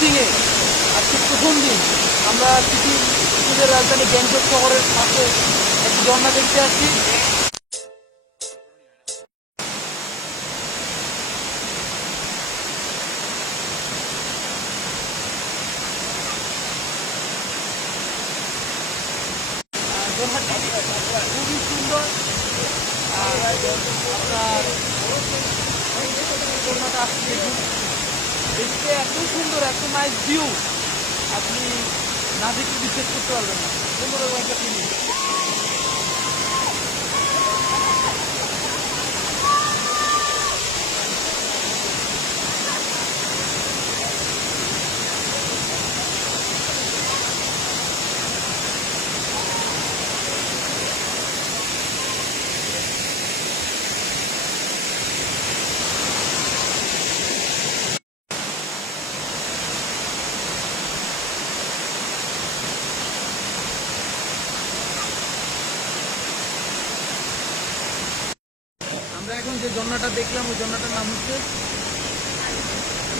ক্রসিংয়ে আজকে প্রথম দিন আমরা সিটির রাজধানী গ্যাংটক শহরের পাশে একটি ঝর্ণা দেখতে আসছি। ঝর্ণাটি খুবই সুন্দর। আপনার ঝর্ণাটা আসছে দেখুন, দেখতে এত সুন্দর, এত নাইস ভিউ, আপনি না দেখে বিশ্বাস করতে পারবেন না। সুন্দর একটা ফিলিং। আমরা এখন যে ঝর্ণাটা দেখলাম ওই ঝর্ণাটার নাম হচ্ছে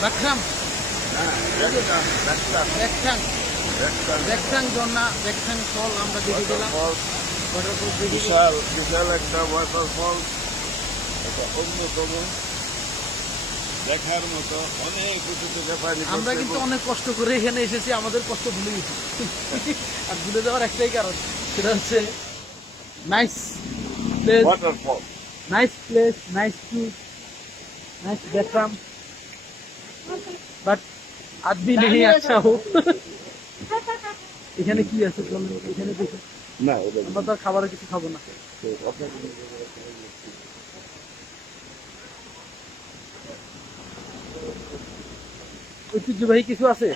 বাকরাম ব্যাকসাং ঝর্ণা, ব্যাকসাং ফল আমরা দেখে গেলাম। বিশাল বিশাল একটা ওয়াটারফল, এটা অন্যতম দেখার মতো। অনেক উঁচু থেকে পানি আমরা কিন্তু অনেক কষ্ট করে এখানে এসেছি, আমাদের কষ্ট ভুলে গেছি। আর ভুলে যাওয়ার একটাই কারণ, সেটা হচ্ছে nice place, waterfall. Nice place, nice food, nice background, but আদমি नहीं अच्छा हो। এখানে কি আছে চলুন এখানে দেখি। না আমরা তো খাবারের কিছু খাবো না। ঐতিহ্যবাহী কিছু আছে।